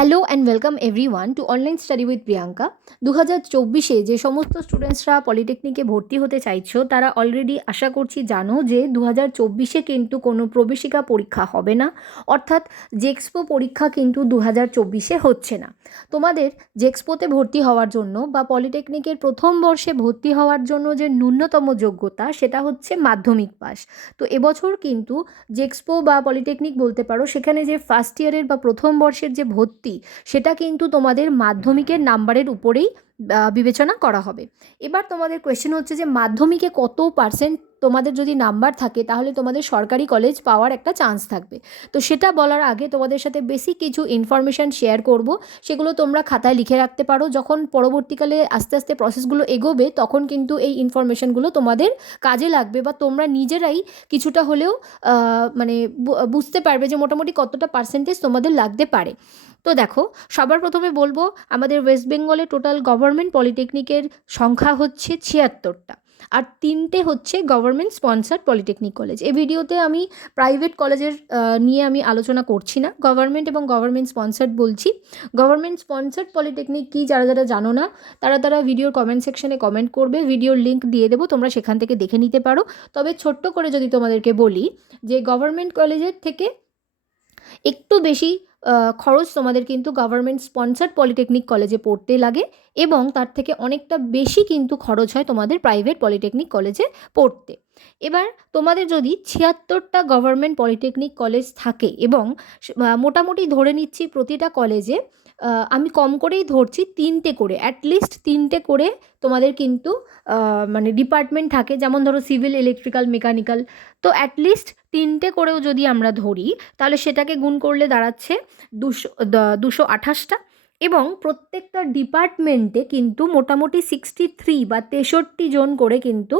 Hello and welcome everyone to online study with Priyanka. 2024-এ যে সমস্ত স্টুডেন্টসরা পলিটেকনিকে ভর্তি হতে চাইছো তারা অলরেডি আশা করছি জানো যে 2024-এ কিন্তু কোনো প্রবেশিকা পরীক্ষা হবে না, অর্থাৎ জেক্সপো পরীক্ষা কিন্তু 2024-এ হচ্ছে না। তোমাদের জেক্সপোতে ভর্তি হওয়ার জন্য বা পলিটেকনিকের প্রথম বর্ষে ভর্তি হওয়ার জন্য যে ন্যূনতম যোগ্যতা সেটা হচ্ছে মাধ্যমিক পাস। তো এবছর কিন্তু জেক্সপো বা পলিটেকনিক বলতে পারো, সেখানে যে ফার্স্ট ইয়ারের বা প্রথম বর্ষের যে ভর্তি সেটা কিন্তু তোমাদের মাধ্যমিকের নাম্বারের উপরেই বিবেচনা করা হবে। এবার তোমাদের কোয়েশ্চেন হচ্ছে যে মাধ্যমিকে কত পার্সেন্ট তোমাদের যদি নাম্বার থাকে তাহলে তোমাদের সরকারি কলেজ পাওয়ার একটা চান্স থাকবে। তো সেটা বলার আগে তোমাদের সাথে বেসিক কিছু ইনফরমেশান শেয়ার করব, সেগুলো তোমরা খাতায় লিখে রাখতে পারো। যখন পরবর্তীকালে আস্তে আস্তে প্রসেসগুলো এগোবে তখন কিন্তু এই ইনফরমেশানগুলো তোমাদের কাজে লাগবে বা তোমরা নিজেরাই কিছুটা হলেও মানে বুঝতে পারবে যে মোটামুটি কতটা পার্সেন্টেজ তোমাদের লাগতে পারে। তো দেখো, সবার প্রথমে বলবো আমাদের ওয়েস্ট বেঙ্গলে টোটাল গভর্নমেন্ট পলিটেকনিকের সংখ্যা হচ্ছে 76টা, আর 3টে হচ্ছে গভর্নমেন্ট স্পন্সার্ড পলিটেকনিক কলেজ। এই ভিডিওতে আমি প্রাইভেট কলেজের নিয়ে আমি আলোচনা করছি না, গভর্নমেন্ট এবং গভর্নমেন্ট স্পন্সার্ড বলছি। গভর্নমেন্ট স্পন্সার্ড পলিটেকনিক কি যারা যারা জানো না তারা ভিডিওর কমেন্ট সেকশনে কমেন্ট করবে, ভিডিওর লিঙ্ক দিয়ে দেবো, তোমরা সেখান থেকে দেখে নিতে পারো। তবে ছোট্ট করে যদি তোমাদেরকে বলি যে গভর্নমেন্ট কলেজের থেকে একটু বেশি খরচ তোমাদের কিন্তু গভর্নমেন্ট স্পন্সার্ড পলিটেকনিক কলেজে পড়তে লাগে, এবং তার থেকে অনেকটা বেশি কিন্তু খরচ হয় তোমাদের প্রাইভেট পলিটেকনিক কলেজে পড়তে। এবার তোমাদের যদি 76টা গভর্নমেন্ট পলিটেকনিক কলেজ থাকে এবং মোটামুটি ধরে নিচ্ছি প্রতিটা কলেজে আমি কম করেই ধরছি 3টে করে, অ্যাটলিস্ট 3টে করে তোমাদের কিন্তু মানে ডিপার্টমেন্ট থাকে, যেমন ধরো সিভিল, ইলেকট্রিক্যাল, মেকানিক্যাল। তো অ্যাটলিস্ট 3টে করেও যদি আমরা ধরি তাহলে সেটাকে গুণ করলে দাঁড়াচ্ছে 228টা, এবং প্রত্যেকটা ডিপার্টমেন্টে কিন্তু মোটামুটি 63 বা 63 জন করে কিন্তু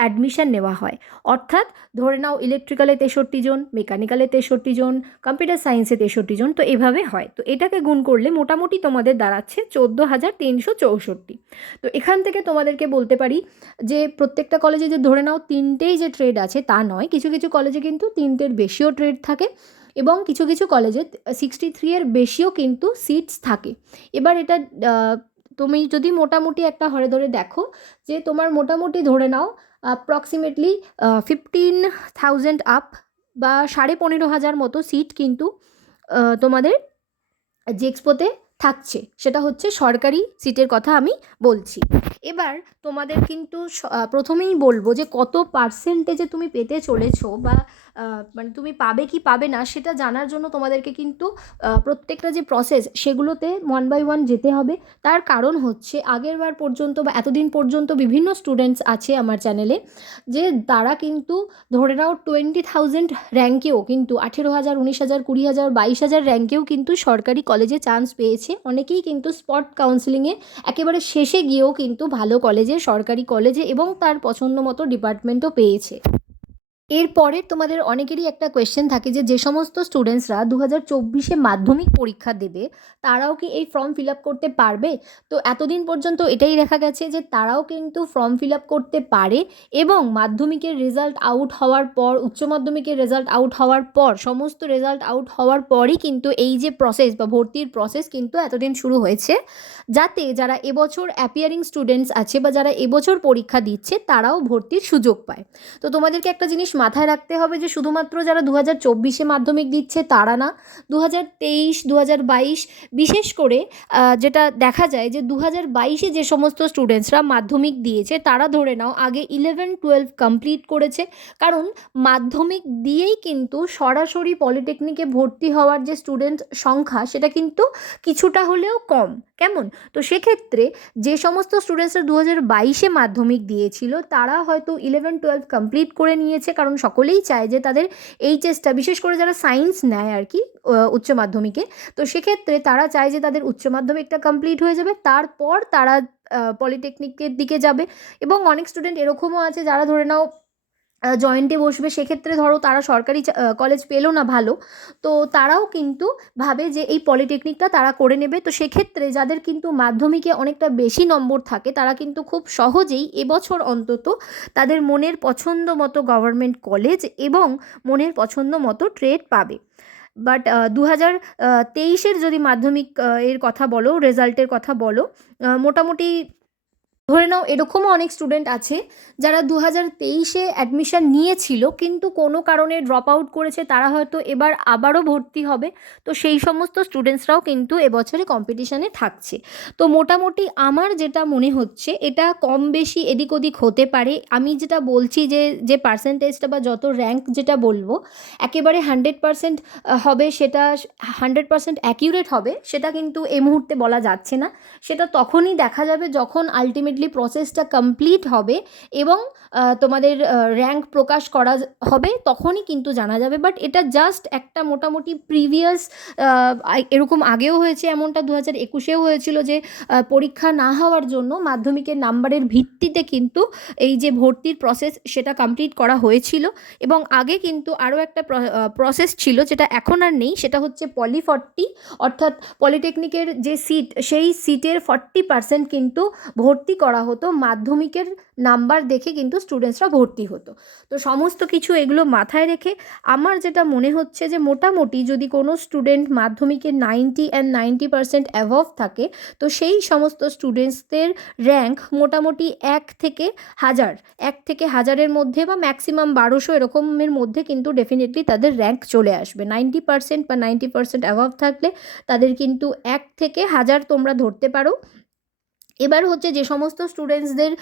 অ্যাডমিশন নেওয়া হয়। অর্থাৎ ধরে নাও ইলেকট্রিক্যালে 63 জন, মেকানিক্যালে 63 জন, কম্পিউটার সায়েন্সে 63 জন, তো এভাবে হয়। তো এটাকে গুণ করলে মোটামুটি তোমাদের দাঁড়াচ্ছে 14,364। তো এখান থেকে তোমাদেরকে বলতে পারি যে প্রত্যেকটা কলেজে যে ধরে নাও 3টেই যে ট্রেড আছে তা নয়, কিছু কিছু কলেজে কিন্তু 3টের বেশিও ট্রেড থাকে, এবং কিছু কিছু কলেজে 63 বেশিও কিন্তু সিটস থাকে। এবার এটা তুমি যদি মোটামুটি একটা হরে ধরে দেখো যে তোমার মোটামুটি ধরে নাও অ্যাপ্রক্সিমেটলি 15,000 আপ বা 15,500 মতো সিট কিন্তু তোমাদের জেক্সপোতে থাকছে, সেটা হচ্ছে সরকারি সিটের কথা আমি বলছি। এবার তোমাদের কিন্তু প্রথমেই বলবো যে কত পার্সেন্টেজে তুমি পেতে চলেছো বা মানে তুমি পাবে কি পাবে না সেটা জানার জন্য তোমাদেরকে কিন্তু প্রত্যেকটা যে প্রসেস সেগুলোতে 1 বাই 1 যেতে হবে। তার কারণ হচ্ছে আগেরবার পর্যন্ত বা এতদিন পর্যন্ত বিভিন্ন স্টুডেন্টস আছে আমার চ্যানেলে যে তারা কিন্তু ধরে নাও 20,000 র্যাঙ্কেও কিন্তু 18,000, 19,000, 20,000, 22,000 র্যাঙ্কেও কিন্তু সরকারি কলেজে চান্স পেয়েছে। অনেকেই কিন্তু স্পট কাউন্সেলিংয়ে একেবারে শেষে গিয়েও কিন্তু ভালো কলেজে, সরকারি কলেজে এবং তার পছন্দ মতো ডিপার্টমেন্টও পেয়েছে। এরপরে তোমাদের অনেকেরই একটা কোয়েশ্চেন থাকে যে যে সমস্ত স্টুডেন্টসরা 2024-এ মাধ্যমিক পরীক্ষা দেবে তারাও কি এই ফর্ম ফিল আপ করতে পারবে? তো এতদিন পর্যন্ত এটাই দেখা গেছে যে তারাও কিন্তু ফর্ম ফিল আপ করতে পারে, এবং মাধ্যমিকের রেজাল্ট আউট হওয়ার পর, উচ্চ মাধ্যমিকের রেজাল্ট আউট হওয়ার পর, সমস্ত রেজাল্ট আউট হওয়ার পরই কিন্তু এই যে প্রসেস বা ভর্তির প্রসেস কিন্তু এতদিন শুরু হয়েছে, যাতে যারা এবছর অ্যাপিয়ারিং স্টুডেন্টস আছে বা যারা এবছর পরীক্ষা দিচ্ছে তারাও ভর্তির সুযোগ পায়। তো তোমাদেরকে একটা জিনিস মাথায় রাখতে হবে যে শুধুমাত্র যারা 2024-এ মাধ্যমিক দিচ্ছে তারা না, 2023, 2022, বিশেষ করে যেটা দেখা যায় যে 2022-এ যে সমস্ত স্টুডেন্টসরা মাধ্যমিক দিয়েছে তারা ধরে নাও আগে 11-12 কমপ্লিট করেছে, কারণ মাধ্যমিক দিয়েই কিন্তু সরাসরি পলিটেকনিকে ভর্তি হওয়ার যে স্টুডেন্ট সংখ্যা সেটা কিন্তু কিছুটা হলেও কম। কেমন? তো সেক্ষেত্রে যে সমস্ত স্টুডেন্টসরা 2022-এ মাধ্যমিক দিয়েছিল তারা হয়তো 11-12 কমপ্লিট করে নিয়েছে, কারণ সকলেই চায় যে তাদের এইচএসটা, বিশেষ করে যারা সায়েন্স নেয় আর কি উচ্চ মাধ্যমিকে, তো সেক্ষেত্রে তারা চায় যে তাদের উচ্চ মাধ্যমিকটা কমপ্লিট হয়ে যাবে, তারপর তারা পলিটেকনিকের দিকে যাবে। এবং অনেক স্টুডেন্ট এরকমও আছে যারা ধরে নাও জয়েন্টে বসবে, সেক্ষেত্রে ধরো তারা সরকারি কলেজ পেলো না ভালো, তো তারাও কিন্তু ভাবে যে এই পলিটেকনিকটা তারা করে নেবে। তো সেক্ষেত্রে যাদের কিন্তু মাধ্যমিকে অনেকটা বেশি নম্বর থাকে তারা কিন্তু খুব সহজেই এবছর অন্তত তাদের মনের পছন্দ মতো গভর্নমেন্ট কলেজ এবং মনের পছন্দ মতো ট্রেড পাবে। বাট 2023-এর যদি মাধ্যমিক এর কথা বলো, রেজাল্টের কথা বলো, মোটামুটি ধরে নাও এরকমও অনেক স্টুডেন্ট আছে যারা 2023-এ অ্যাডমিশন নিয়েছিল কিন্তু কোনো কারণে ড্রপ আউট করেছে, তারা হয়তো এবার আবারও ভর্তি হবে। তো সেই সমস্ত স্টুডেন্টসরাও কিন্তু এবছরে কম্পিটিশানে থাকছে। তো মোটামুটি আমার যেটা মনে হচ্ছে এটা কম বেশি এদিক ওদিক হতে পারে। আমি যেটা বলছি যে পার্সেন্টেজটা বা যত র্যাঙ্ক যেটা বলবো একেবারে 100% হবে, সেটা 100% অ্যাকিউরেট হবে সেটা কিন্তু এই মুহূর্তে বলা যাচ্ছে না। সেটা তখনই দেখা যাবে যখন আলটিমেটলি প্রসেসটা কমপ্লিট হবে এবং তোমাদের র্যাঙ্ক প্রকাশ করা হবে, তখনই কিন্তু জানা যাবে। বাট এটা জাস্ট একটা মোটামুটি প্রিভিয়াস, এরকম আগেও হয়েছে, এমনটা 2021-এও হয়েছিল যে পরীক্ষা না হওয়ার জন্য মাধ্যমিকের নাম্বারের ভিত্তিতে কিন্তু এই যে ভর্তির প্রসেস সেটা কমপ্লিট করা হয়েছিল। এবং আগে কিন্তু আরও একটা প্রসেস ছিল যেটা এখন আর নেই, সেটা হচ্ছে পলি 40, অর্থাৎ পলিটেকনিকের যে সিট সেই সিটের 40% কিন্তু ভর্তি করা হতো, মাধ্যমিকের নাম্বার দেখে কিন্তু স্টুডেন্টসরা ভর্তি হতো। তো সমস্ত কিছু এগুলো মাথায় রেখে আমার যেটা মনে হচ্ছে যে মোটামুটি যদি কোনো স্টুডেন্ট মাধ্যমিকে 90 অ্যান্ড 90% অ্যাভভ থাকে, তো সেই সমস্ত স্টুডেন্টসদের র্যাঙ্ক মোটামুটি 1 থেকে 1000-এর মধ্যে বা ম্যাক্সিমাম 1200 এরকমের মধ্যে কিন্তু ডেফিনেটলি তাদের র্যাঙ্ক চলে আসবে। 90% বা 90% অ্যাভভ থাকলে তাদের কিন্তু 1 থেকে 1000 তোমরা ধরতে পারো। এবার হচ্ছে যে সমস্ত স্টুডেন্টসদের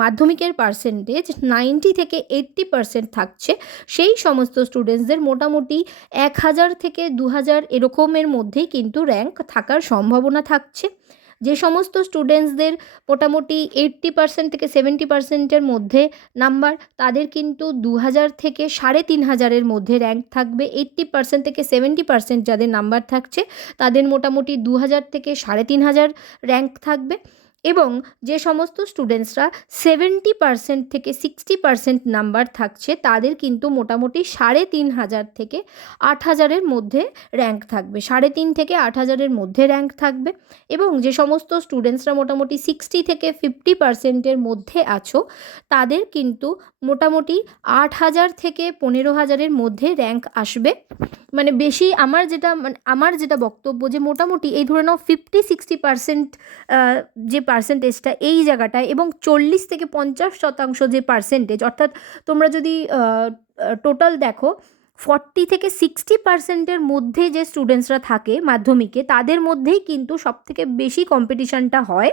মাধ্যমিকের পার্সেন্টেজ 90 থেকে 80% থাকছে, সেই সমস্ত স্টুডেন্টসদের মোটামুটি 1000 থেকে 2000 এরকমের মধ্যেই কিন্তু র্যাঙ্ক থাকার সম্ভাবনা থাকছে। যে সমস্ত স্টুডেন্টসদের মোটামুটি 80% থেকে 70%-এর মধ্যে নাম্বার, তাদের কিন্তু 2000 থেকে 3500-এর মধ্যে র্যাঙ্ক থাকবে। 80% থেকে 70% যাদের নাম্বার থাকছে তাদের মোটামুটি 2000 থেকে 3500 র্যাঙ্ক থাকবে। এবং যে সমস্ত স্টুডেন্টসরা 70% থেকে 60% নাম্বার থাকছে তাদের কিন্তু মোটামুটি 3500 থেকে 8000-এর মধ্যে র্যাঙ্ক থাকবে, 3.5 থেকে 8000-এর মধ্যে র্যাঙ্ক থাকবে। এবং যে সমস্ত স্টুডেন্টসরা মোটামুটি 60 থেকে 50%-এর মধ্যে আছো তাদের কিন্তু মোটামুটি 8000 থেকে 15000-এর মধ্যে র্যাঙ্ক আসবে। মানে বেশি আমার যেটা বক্তব্য যে মোটামুটি এই ধরে নাও 50-60% যে পার্সেন্টেজটা এই জায়গাটায়, এবং 40 থেকে 50% যে পার্সেন্টেজ, অর্থাৎ তোমরা যদি টোটাল দেখো 40 থেকে 60%-এর মধ্যে যে স্টুডেন্টসরা থাকে মাধ্যমিকে, তাদের মধ্যেই কিন্তু সবথেকে বেশি কম্পিটিশানটা হয়।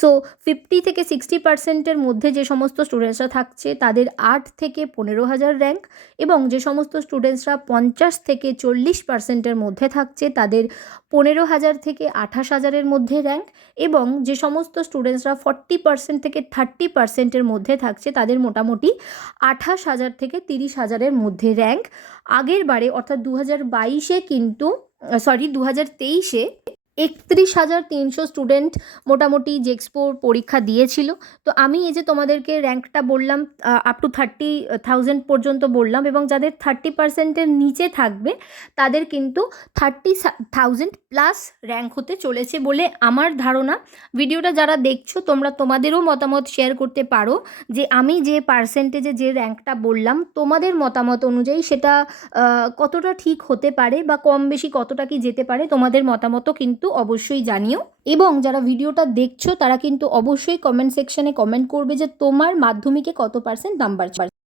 সো 50 থেকে 60%-এর মধ্যে যে সমস্ত স্টুডেন্টসরা থাকছে তাদের 8 থেকে 15000 র্যাঙ্ক, এবং যে সমস্ত স্টুডেন্টসরা 50 থেকে 40%-এর মধ্যে থাকছে তাদের 15000 থেকে 28000-এর মধ্যে র্যাঙ্ক, এবং যে সমস্ত স্টুডেন্টসরা 40% থেকে 30%-এর মধ্যে থাকছে তাদের মোটামুটি 28000 থেকে 30000-এর মধ্যে র্যাঙ্ক। আগের বারে অর্থাৎ 2022-এ কিন্তু 2023-এ 31,300 স্টুডেন্ট মোটামুটি জেক্সপোর পরীক্ষা দিয়েছিল। তো আমি এই যে তোমাদেরকে র্যাঙ্কটা বললাম, আপ টু 30,000 পর্যন্ত বললাম, এবং যাদের 30%-এর নিচে থাকবে তাদের কিন্তু 30,000 প্লাস র্যাঙ্ক হতে চলেছে বলে আমার ধারণা। ভিডিওটা যারা দেখছো তোমরা তোমাদেরও মতামত শেয়ার করতে পারো যে আমি যে পার্সেন্টেজে যে র্যাঙ্কটা বললাম তোমাদের মতামত অনুযায়ী সেটা কতটা ঠিক হতে পারে বা কম বেশি কতটা কি যেতে পারে, তোমাদের মতামতও কিন্তু অবশ্যই জানিও। এবং যারা ভিডিওটা দেখছো তারা কিন্তু অবশ্যই কমেন্ট সেকশনে কমেন্ট করবে যে তোমার মাধ্যমিকে কত পার্সেন্ট নাম্বার